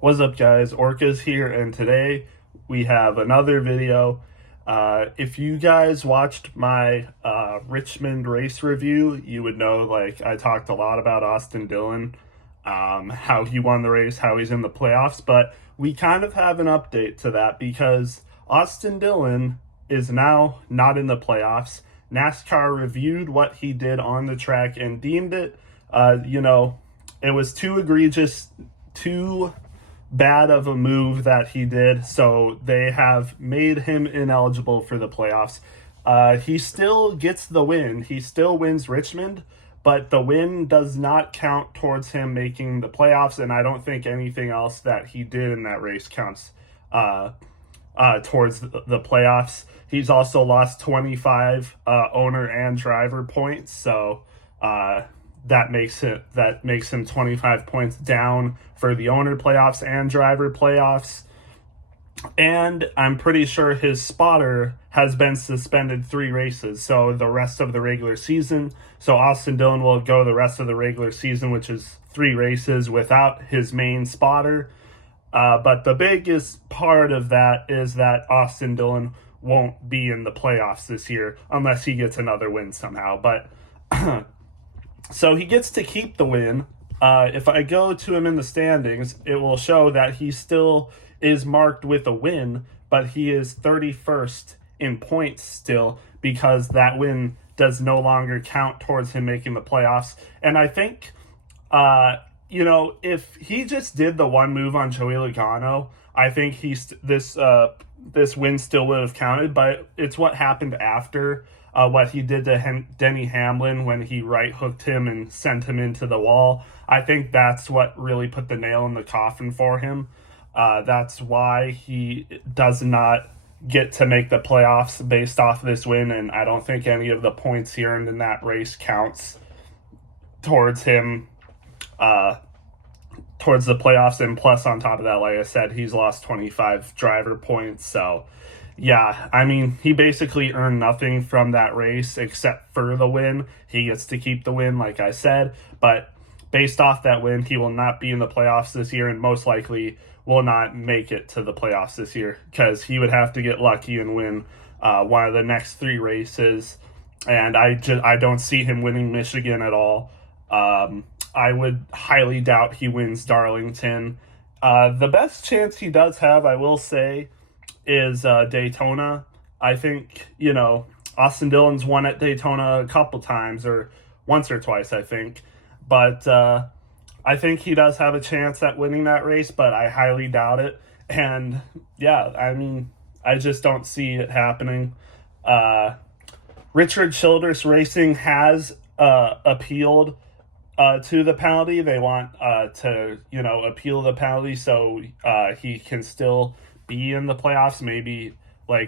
What's up, guys? Orca's here, and today we have another video. If you guys watched my Richmond race review, you would know I talked a lot about Austin Dillon, how he won the race, how he's in the playoffs, but we kind of have an update to that because Austin Dillon is now not in the playoffs. NASCAR reviewed what he did on the track and deemed it, it was too egregious, too bad of a move that he did, so they have made him ineligible for the playoffs. He still gets the win. He still wins Richmond, but the win does not count towards him making the playoffs, and I don't think anything else that he did in that race counts towards the playoffs. He's also lost 25 owner and driver points, so that makes him 25 points down for the owner playoffs and driver playoffs. And I'm pretty sure his spotter has been suspended 3 races, so the rest of the regular season. So Austin Dillon will go the rest of the regular season, which is 3 races without his main spotter. But the biggest part of that is that Austin Dillon won't be in the playoffs this year unless he gets another win somehow. But so he gets to keep the win. If I go to him in the standings, it will show that he still is marked with a win, but he is 31st in points still because that win does no longer count towards him making the playoffs. And I think, if he just did the one move on Joey Logano, I think this win still would have counted, but it's what happened after what he did to Denny Hamlin when he right hooked him and sent him into the wall. I think that's what really put the nail in the coffin for him. That's why he does not get to make the playoffs based off this win, and I don't think any of the points he earned in that race counts towards him, towards the playoffs. And plus, on top of that, like I said, he's lost 25 driver points, so yeah, I mean, he basically earned nothing from that race except for the win. He gets to keep the win, like I said, but based off that win, he will not be in the playoffs this year and most likely will not make it to the playoffs this year because he would have to get lucky and win one of the next 3 races. And I don't see him winning Michigan at all. I would highly doubt he wins Darlington. The best chance he does have, I will say, is Daytona. I think, Austin Dillon's won at Daytona a couple times, or once or twice, I think. But I think he does have a chance at winning that race, but I highly doubt it. And yeah, I mean, I just don't see it happening. Richard Childress Racing has appealed to the penalty. They want to, appeal the penalty so he can still be in the playoffs. Maybe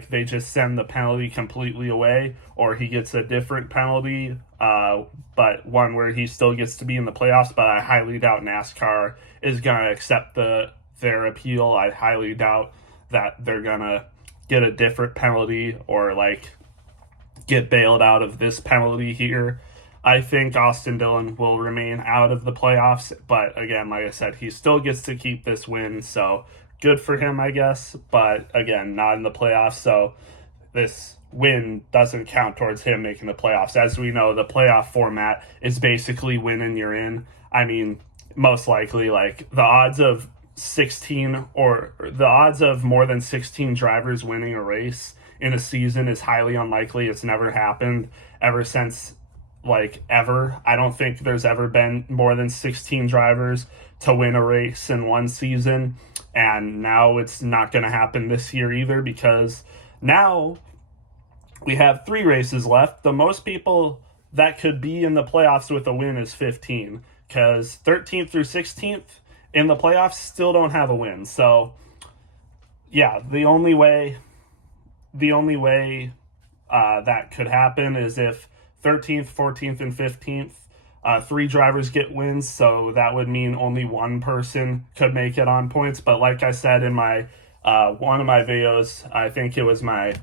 they just send the penalty completely away, or he gets a different penalty, but one where he still gets to be in the playoffs. But I highly doubt NASCAR is going to accept their appeal. I highly doubt that they're going to get a different penalty or get bailed out of this penalty here. I think Austin Dillon will remain out of the playoffs, but again, like I said, he still gets to keep this win, so good for him, I guess, but again, not in the playoffs, so this win doesn't count towards him making the playoffs. As we know, the playoff format is basically win and you're in. I mean, most likely, the odds of more than 16 drivers winning a race in a season is highly unlikely. It's never happened ever since, ever. I don't think there's ever been more than 16 drivers to win a race in one season. And now it's not going to happen this year either because now we have 3 races left. The most people that could be in the playoffs with a win is 15 because 13th through 16th in the playoffs still don't have a win. So, yeah, the only way that could happen is if 13th, 14th, and 15th 3 drivers get wins, so that would mean only one person could make it on points. But like I said in my one of my videos, I think it was my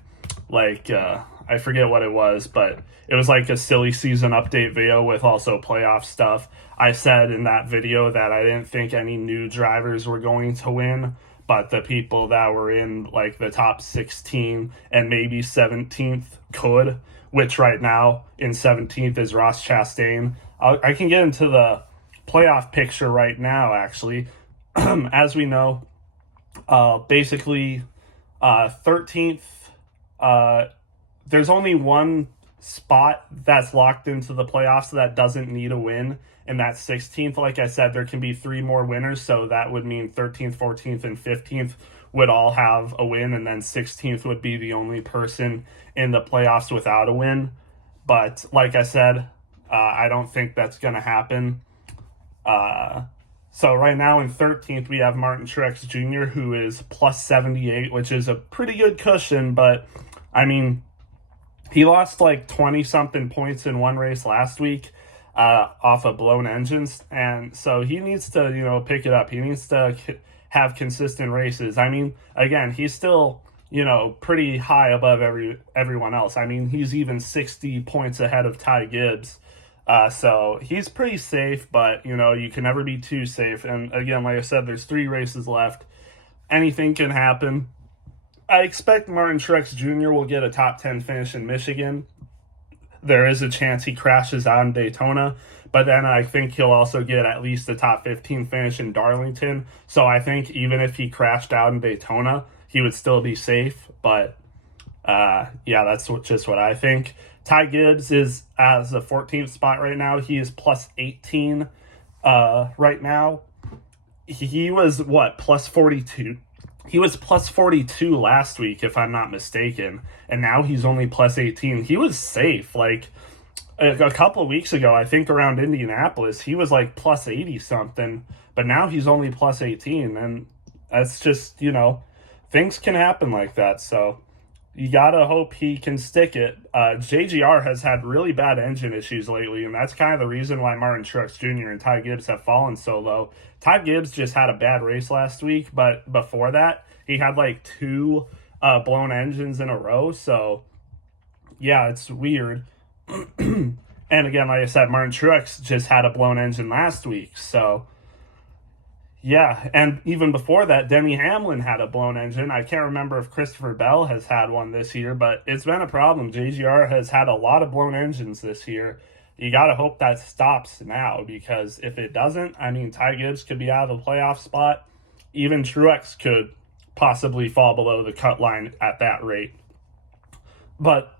I forget what it was, but it was like a silly season update video with also playoff stuff. I said in that video that I didn't think any new drivers were going to win, but the people that were in like the top 16 and maybe 17th could, which right now in 17th is Ross Chastain. I can get into the playoff picture right now, actually. As we know, basically 13th, there's only one spot that's locked into the playoffs that doesn't need a win, and that's 16th. Like I said, there can be 3 more winners, so that would mean 13th, 14th, and 15th would all have a win, and then 16th would be the only person in the playoffs without a win. But like I said, I don't think that's going to happen. So right now in 13th, we have Martin Truex Jr., who is plus 78, which is a pretty good cushion. But, I mean, he lost like 20-something points in one race last week off of blown engines. And so he needs to, pick it up. He needs to have consistent races. I mean, again, he's still, pretty high above everyone else. I mean, he's even 60 points ahead of Ty Gibbs. So he's pretty safe, but, you can never be too safe. And again, like I said, there's 3 races left. Anything can happen. I expect Martin Truex Jr. will get a top 10 finish in Michigan. There is a chance he crashes out in Daytona, but then I think he'll also get at least a top 15 finish in Darlington. So I think even if he crashed out in Daytona, he would still be safe. But that's just what I think. Ty Gibbs is as the 14th spot right now. He is plus 18 right now. He was, plus 42? He was plus 42 last week, if I'm not mistaken. And now he's only plus 18. He was safe. Like, a couple of weeks ago, I think around Indianapolis, he was like plus 80-something. But now he's only plus 18. And that's just, things can happen like that. So you gotta hope he can stick it. JGR has had really bad engine issues lately, and that's kind of the reason why Martin Truex Jr. and Ty Gibbs have fallen so low. Ty Gibbs just had a bad race last week, but before that, he had like 2 blown engines in a row. So, yeah, it's weird. And again, like I said, Martin Truex just had a blown engine last week. So, yeah, and even before that, Denny Hamlin had a blown engine. I can't remember if Christopher Bell has had one this year, but it's been a problem. JGR has had a lot of blown engines this year. You got to hope that stops now, because if it doesn't, I mean, Ty Gibbs could be out of the playoff spot. Even Truex could possibly fall below the cut line at that rate. But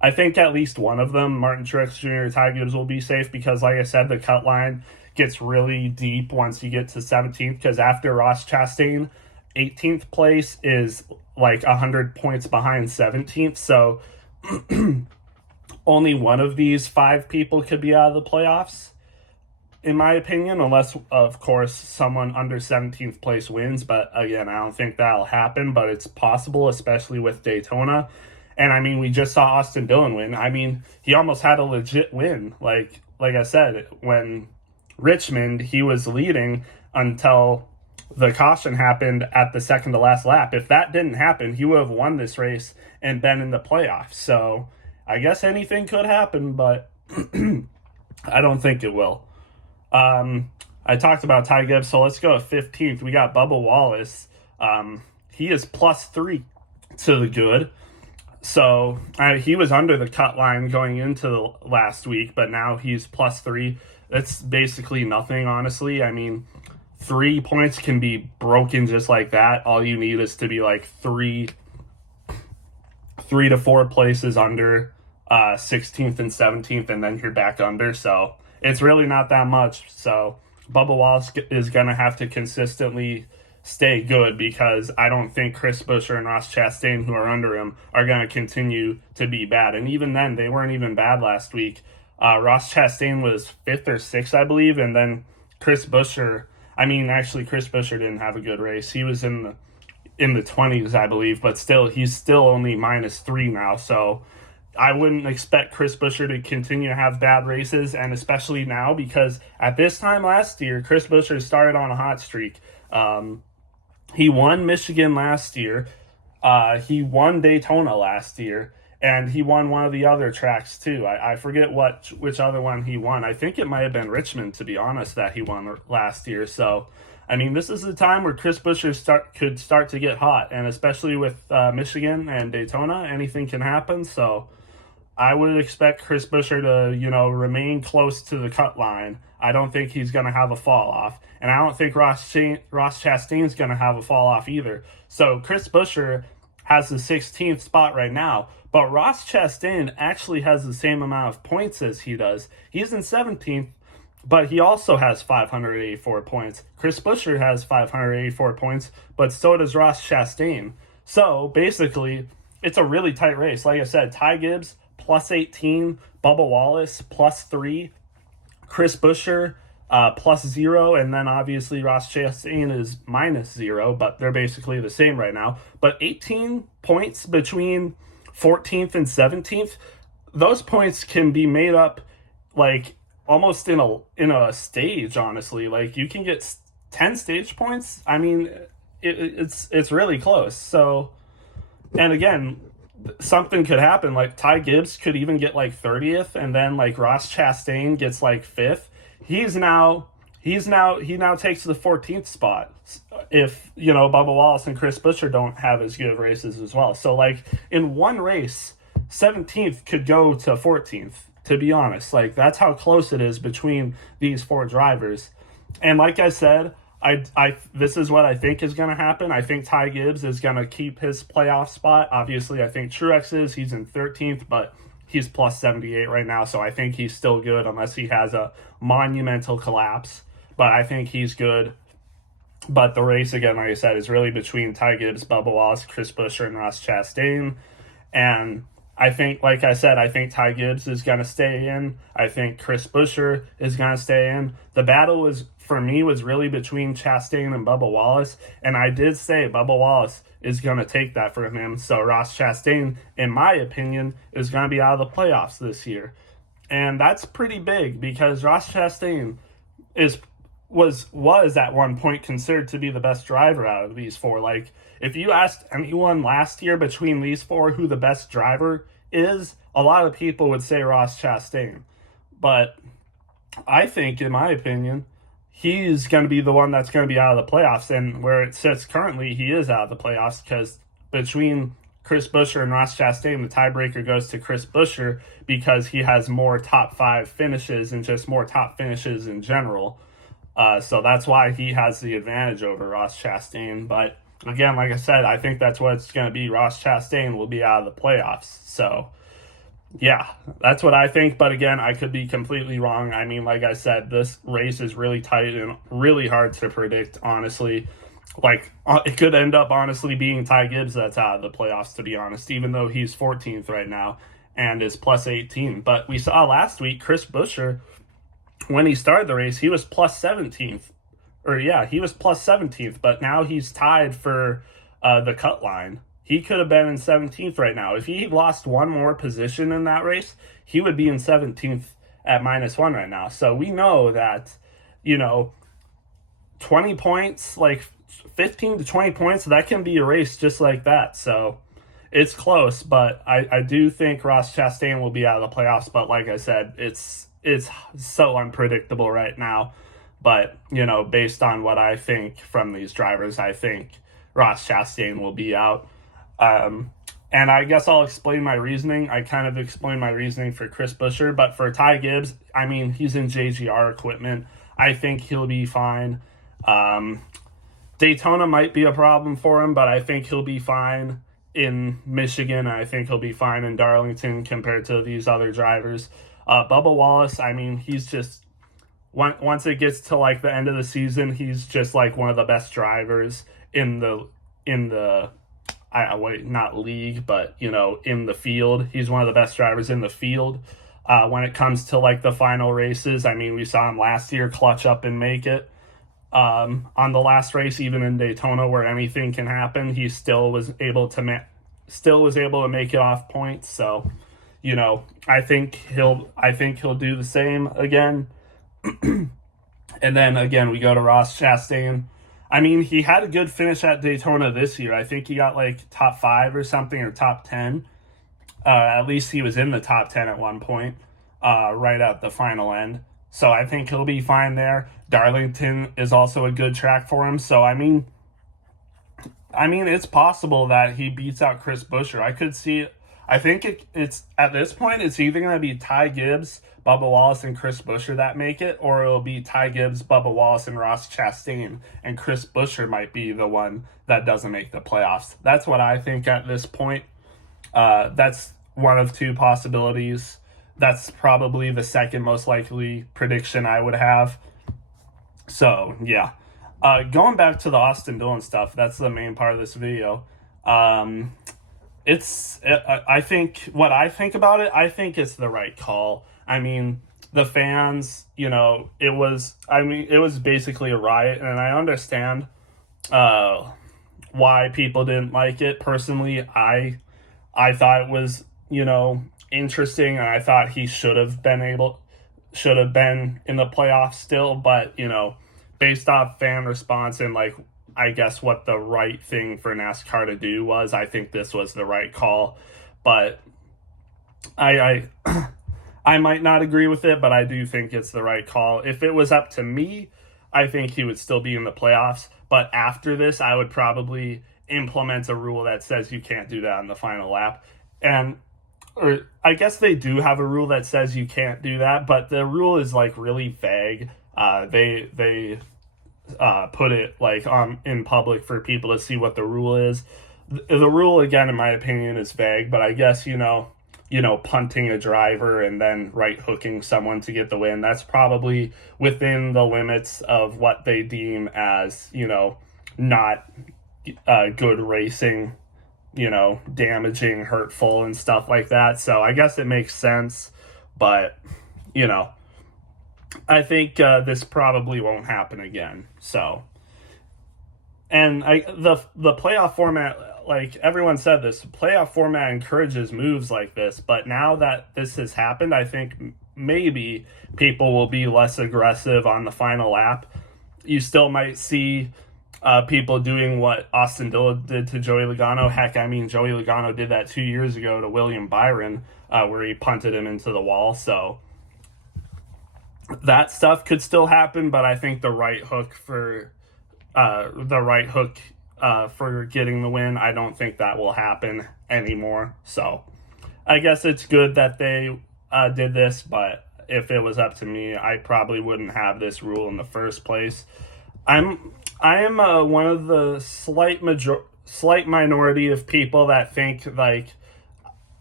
I think at least one of them, Martin Truex Jr. or Ty Gibbs, will be safe because, like I said, the cut line gets really deep once you get to 17th, because after Ross Chastain, 18th place is like 100 points behind 17th. So only one of these 5 people could be out of the playoffs, in my opinion, unless, of course, someone under 17th place wins. But again, I don't think that'll happen, but it's possible, especially with Daytona. And I mean, we just saw Austin Dillon win. I mean, he almost had a legit win. Like I said, when Richmond, he was leading until the caution happened at the second to last lap. If that didn't happen, he would have won this race and been in the playoffs. So I guess anything could happen, but I don't think it will. I talked about Ty Gibbs, so let's go to 15th. We got Bubba Wallace. He is plus 3 to the good. So he was under the cut line going into the last week, but now he's plus 3. That's basically nothing, honestly. I mean, 3 points can be broken just like that. All you need is to be like 3 to 4 places under 16th and 17th, and then you're back under. So it's really not that much. So Bubba Wallace is going to have to consistently stay good, because I don't think Chris Buescher and Ross Chastain, who are under him, are going to continue to be bad. And even then, they weren't even bad last week. Ross Chastain was 5th or 6th, I believe, and then Chris Buescher, Chris Buescher didn't have a good race. He was in the 20s, I believe, but still, he's still only minus 3 now. So I wouldn't expect Chris Buescher to continue to have bad races, and especially now, because at this time last year, Chris Buescher started on a hot streak. He won Michigan last year. He won Daytona last year. and he won one of the other tracks too. I forget which other one he won. I think it might have been Richmond, to be honest, that he won last year. So, I mean, this is the time where Chris Buescher could start to get hot, and especially with Michigan and Daytona, anything can happen. So, I would expect Chris Buescher to, remain close to the cut line. I don't think he's going to have a fall off. And I don't think Ross Chastain's going to have a fall off either. So Chris Buescher has the 16th spot right now, but Ross Chastain actually has the same amount of points as he does. He's in 17th, but he also has 584 points. Chris Buescher has 584 points, but so does Ross Chastain. So basically, it's a really tight race. Like I said, Ty Gibbs plus 18, Bubba Wallace plus 3, Chris Buescher plus 0, and then obviously Ross Chastain is minus 0, but they're basically the same right now. But 18 points between 14th and 17th, those points can be made up like almost in a stage, honestly. Like you can get 10 stage points. I mean, it's really close. So, and again, something could happen. Like Ty Gibbs could even get like 30th, and then like Ross Chastain gets like 5th. He now takes the 14th spot if Bubba Wallace and Chris Buescher don't have as good of races as well. So like in one race, 17th could go to 14th, to be honest. Like that's how close it is between these four drivers. And like I said, I this is what I think is going to happen. I think Ty Gibbs is going to keep his playoff spot. Obviously, I think Truex he's in 13th, but he's plus 78 right now, so I think he's still good unless he has a monumental collapse. But I think he's good. But the race, again, like I said, is really between Ty Gibbs, Bubba Wallace, Chris Buescher, and Ross Chastain. And I think, like I said, I think Ty Gibbs is going to stay in. I think Chris Buescher is going to stay in. The battle for me was really between Chastain and Bubba Wallace. And I did say Bubba Wallace is going to take that from him. So Ross Chastain, in my opinion, is going to be out of the playoffs this year. And that's pretty big because Ross Chastain was at one point considered to be the best driver out of these four. Like, if you asked anyone last year between these four who the best driver is, a lot of people would say Ross Chastain. But I think, in my opinion, he's going to be the one that's going to be out of the playoffs. And where it sits currently, he is out of the playoffs because between Chris Buescher and Ross Chastain, the tiebreaker goes to Chris Buescher because he has more top 5 finishes and just more top finishes in general. So that's why he has the advantage over Ross Chastain. But again, like I said, I think that's what it's going to be. Ross Chastain will be out of the playoffs. So yeah, that's what I think. But again, I could be completely wrong. I mean, like I said, this race is really tight and really hard to predict, honestly. Like, it could end up, honestly, being Ty Gibbs that's out of the playoffs, to be honest, even though he's 14th right now and is plus 18. But we saw last week, Chris Buescher, when he started the race, he was plus 17th. He was plus 17th, but now he's tied for the cut line. He could have been in 17th right now. If he lost one more position in that race, he would be in 17th at -1 right now. So we know that, 20 points, like 15 to 20 points, that can be a race just like that. So it's close, but I do think Ross Chastain will be out of the playoffs. But like I said, it's so unpredictable right now. But, based on what I think from these drivers, I think Ross Chastain will be out. And I guess I'll explain my reasoning. I kind of explained my reasoning for Chris Buescher, but for Ty Gibbs, I mean, he's in JGR equipment. I think he'll be fine. Daytona might be a problem for him, but I think he'll be fine in Michigan. I think he'll be fine in Darlington compared to these other drivers. Bubba Wallace, I mean, he's just, once it gets to like the end of the season, he's just like one of the best drivers in the not league, but in the field. He's one of the best drivers in the field. When it comes to like the final races, I mean, we saw him last year clutch up and make it. On the last race, even in Daytona, where anything can happen, he still was able to make it off points. So, I think he'll do the same again. And then again, we go to Ross Chastain. I mean, he had a good finish at Daytona this year. I think he got like top 5 or something, or top 10. At least he was in the top 10 at one point, right at the final end. So I think he'll be fine there. Darlington is also a good track for him. So I mean, it's possible that he beats out Chris Buescher. I could see it. I think it's at this point, it's either going to be Ty Gibbs, Bubba Wallace, and Chris Buescher that make it, or it'll be Ty Gibbs, Bubba Wallace, and Ross Chastain, and Chris Buescher might be the one that doesn't make the playoffs. That's what I think at this point. That's one of two possibilities. That's probably the second most likely prediction I would have. So, yeah. Going back to the Austin Dillon stuff, that's the main part of this video. I think what I think about it, I think it's the right call. I mean, the fans, it was basically a riot, and I understand why people didn't like it. Personally, I thought it was, interesting, and I thought he should have been in the playoffs still, but, based off fan response and I guess what the right thing for NASCAR to do was, I think this was the right call. But I might not agree with it, but I do think it's the right call. If it was up to me, I think he would still be in the playoffs. But after this, I would probably implement a rule that says you can't do that on the final lap. Or I guess they do have a rule that says you can't do that, but the rule is really vague. They put it in public for people to see what the rule is. The rule, again, in my opinion, is vague, but I guess punting a driver and then right hooking someone to get the win, that's probably within the limits of what they deem as not good racing, damaging, hurtful, and stuff like that. So I guess it makes sense, but I think this probably won't happen again. So, and the playoff format, like everyone said, this playoff format encourages moves like this. But now that this has happened, I think maybe people will be less aggressive on the final lap. You still might see people doing what Austin Dillon did to Joey Logano. Heck, I mean, Joey Logano did that 2 years ago to William Byron, where he punted him into the wall. So that stuff could still happen, but I think the right hook for getting the win, I don't think that will happen anymore. So I guess it's good that they did this, but if it was up to me, I probably wouldn't have this rule in the first place. I am one of the slight minority of people that think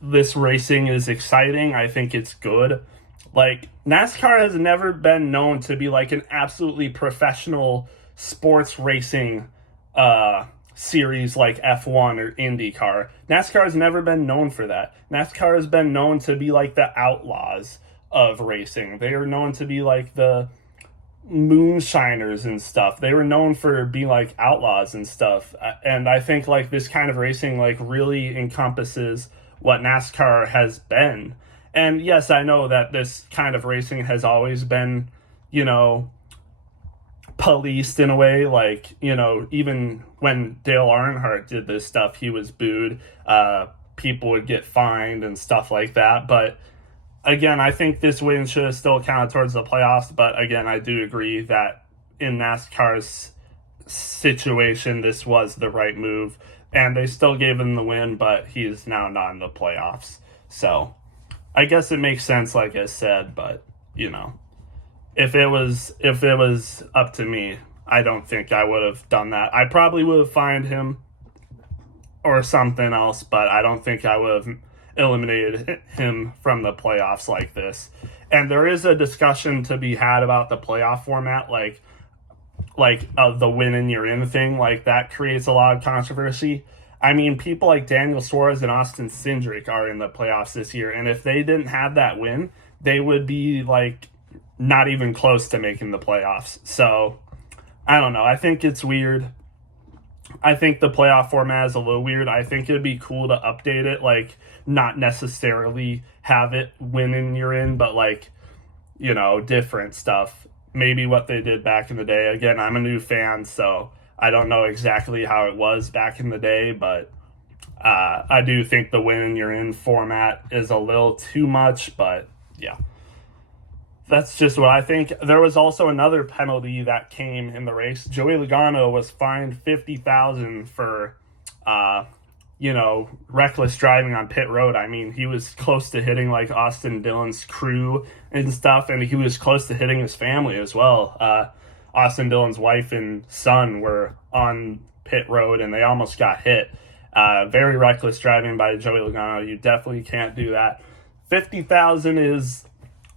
this racing is exciting. I think it's good. NASCAR has never been known to be an absolutely professional sports racing series like F1 or IndyCar. NASCAR has never been known for that. NASCAR has been known to be the Outlaws of racing. They are known to be the moonshiners and stuff. They were known for being outlaws and stuff. And I think this kind of racing really encompasses what NASCAR has been. And yes, I know that this kind of racing has always been, policed in a way. Even when Dale Earnhardt did this stuff, he was booed. People would get fined and stuff like that. But again, I think this win should have still counted towards the playoffs. But again, I do agree that in NASCAR's situation, this was the right move. And they still gave him the win, but he is now not in the playoffs. So I guess it makes sense, like I said, but if it was up to me, I don't think I would have done that. I probably would have fined him or something else, but I don't think I would have eliminated him from the playoffs like this. And there is a discussion to be had about the playoff format, the win and you're in thing. That creates a lot of controversy. I mean, people like Daniel Suarez and Austin Cindric are in the playoffs this year, and if they didn't have that win, they would be not even close to making the playoffs. So I don't know. I think it's weird. I think the playoff format is a little weird. I think it'd be cool to update it, not necessarily have it win and you're in, but different stuff. Maybe what they did back in the day. Again, I'm a new fan, so I don't know exactly how it was back in the day, but I do think the win you're in format is a little too much, but yeah. That's just what I think. There was also another penalty that came in the race. Joey Logano was fined $50,000 for, reckless driving on pit road. I mean, he was close to hitting like Austin Dillon's crew and stuff, and he was close to hitting his family as well. Austin Dillon's wife and son were on pit road, and they almost got hit. Very reckless driving by Joey Logano. You definitely can't do that. $50,000 is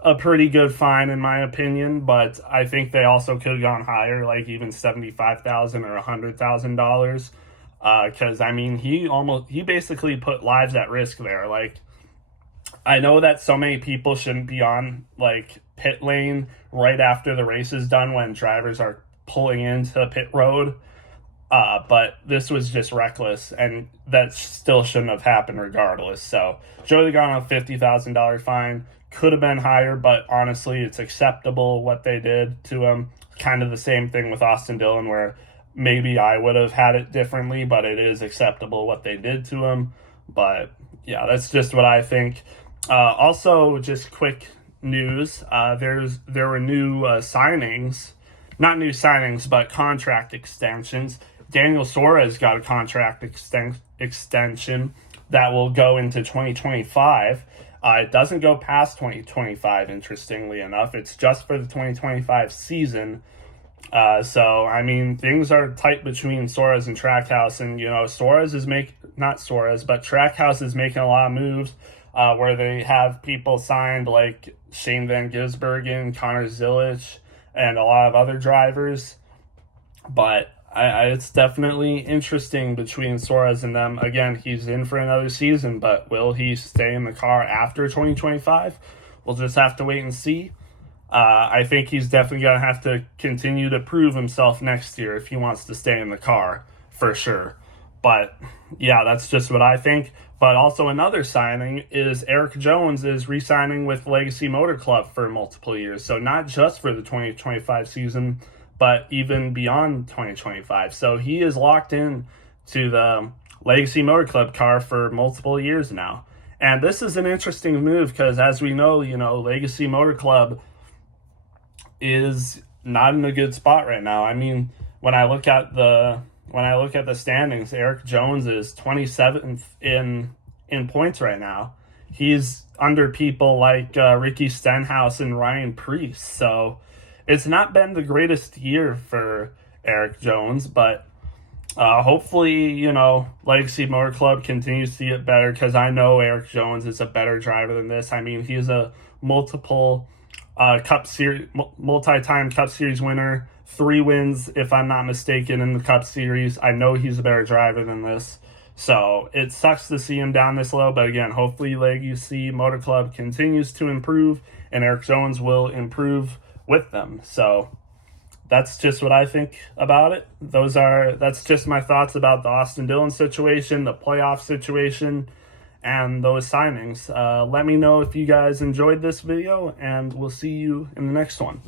a pretty good fine in my opinion, but I think they also could have gone higher, like even $75,000 or $100,000. Because I mean, he basically put lives at risk there. Like, I know that so many people shouldn't be on like pit lane right after the race is done when drivers are pulling into pit road. But this was just reckless, and that still shouldn't have happened regardless. So Joey Logano, $50,000 fine. Could have been higher, but honestly, it's acceptable what they did to him. Kind of the same thing with Austin Dillon, where maybe I would have had it differently, but it is acceptable what they did to him. But yeah, that's just what I think. Also, just quick news: there were new signings, not new signings, but contract extensions. Daniel Suarez got a contract extension that will go into 2025. It doesn't go past 2025, interestingly enough. It's just for the 2025 season. So, I mean, things are tight between Suarez and Trackhouse. And, Suarez is Trackhouse is making a lot of moves where they have people signed like Shane Van Gisbergen, Connor Zilisch, and a lot of other drivers. But it's definitely interesting between Suarez and them. Again, he's in for another season, but will he stay in the car after 2025? We'll just have to wait and see. I think he's definitely going to have to continue to prove himself next year if he wants to stay in the car, for sure. But, yeah, that's just what I think. But also another signing is Eric Jones is re-signing with Legacy Motor Club for multiple years. So not just for the 2025 season, but even beyond 2025. So he is locked in to the Legacy Motor Club car for multiple years now. And this is an interesting move because, as we know, Legacy Motor Club is not in a good spot right now. I mean, when I look at the standings, Eric Jones is 27th in points right now. He's under people like Ricky Stenhouse and Ryan Preece. So it's not been the greatest year for Eric Jones, but hopefully, Legacy Motor Club continues to get better because I know Eric Jones is a better driver than this. I mean, he's a multi-time Cup Series winner, 3 wins, if I'm not mistaken, in the Cup Series. I know he's a better driver than this. So it sucks to see him down this low, but again, hopefully Legacy Motor Club continues to improve and Eric Jones will improve with them. So that's just what I think about it. That's just my thoughts about the Austin Dillon situation, the playoff situation, and those signings. Let me know if you guys enjoyed this video, and we'll see you in the next one.